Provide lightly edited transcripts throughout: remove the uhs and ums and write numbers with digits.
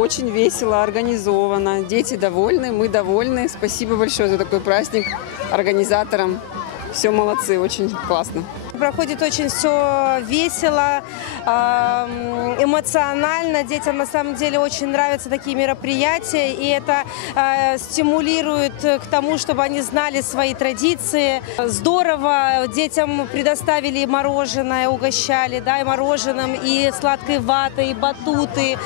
очень весело, организовано. Дети довольны, мы довольны. Спасибо большое за такой праздник организаторам. Все молодцы, очень классно. Проходит очень все весело, эмоционально. Детям на самом деле очень нравятся такие мероприятия, и это стимулирует к тому, чтобы они знали свои традиции. Здорово, детям предоставили мороженое, угощали, да, и мороженым, и сладкой ватой, и батуты,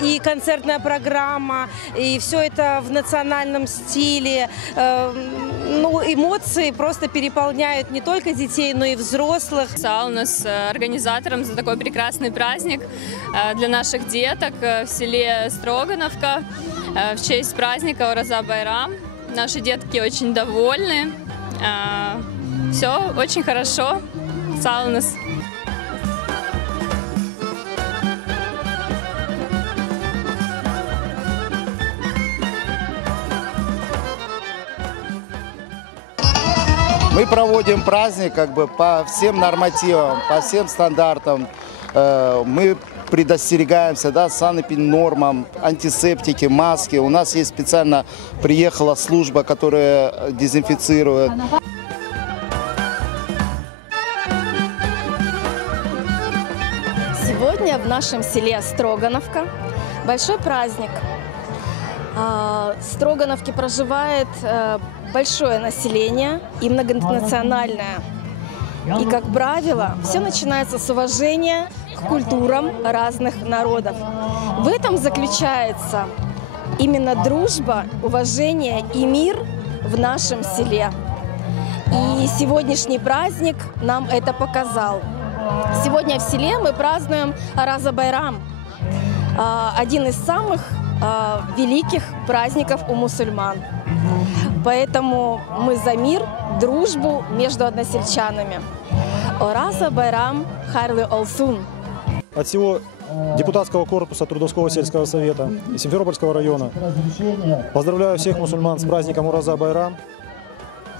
и концертная программа, и все это в национальном стиле. Ну, эмоции просто переполняют не только детей, но и взрослых. У нас организатором за такой прекрасный праздник для наших деток в селе Строгановка в честь праздника Ораза Байрам. Наши детки очень довольны. Все очень хорошо. Сау у нас. Мы проводим праздник как бы по всем нормативам, по всем стандартам. Мы предостерегаемся, да, санэпиднормам, антисептики, маски. У нас есть специально приехала служба, которая дезинфицирует. Сегодня в нашем селе Строгановка большой праздник. В Строгановке проживает большое население и многонациональное. И, как правило, все начинается с уважения к культурам разных народов. В этом заключается именно дружба, уважение и мир в нашем селе. И сегодняшний праздник нам это показал. Сегодня в селе мы празднуем Ораза Байрам, один из самых великих праздников у мусульман. Поэтому мы за мир, дружбу между односельчанами. Ораза Байрам хайрлы олсун. От всего депутатского корпуса Трудовского сельского совета и Симферопольского района поздравляю всех мусульман с праздником Ораза Байрам.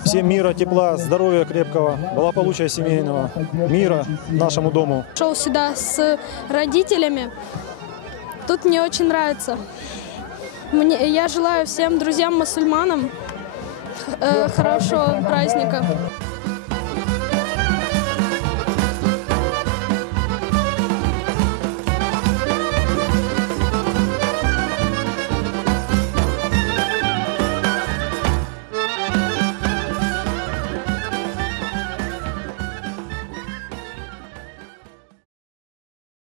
Всем мира, тепла, здоровья крепкого, благополучия семейного, мира нашему дому. Шел сюда с родителями. Тут мне очень нравится. Я желаю всем друзьям-мусульманам хорошего праздника.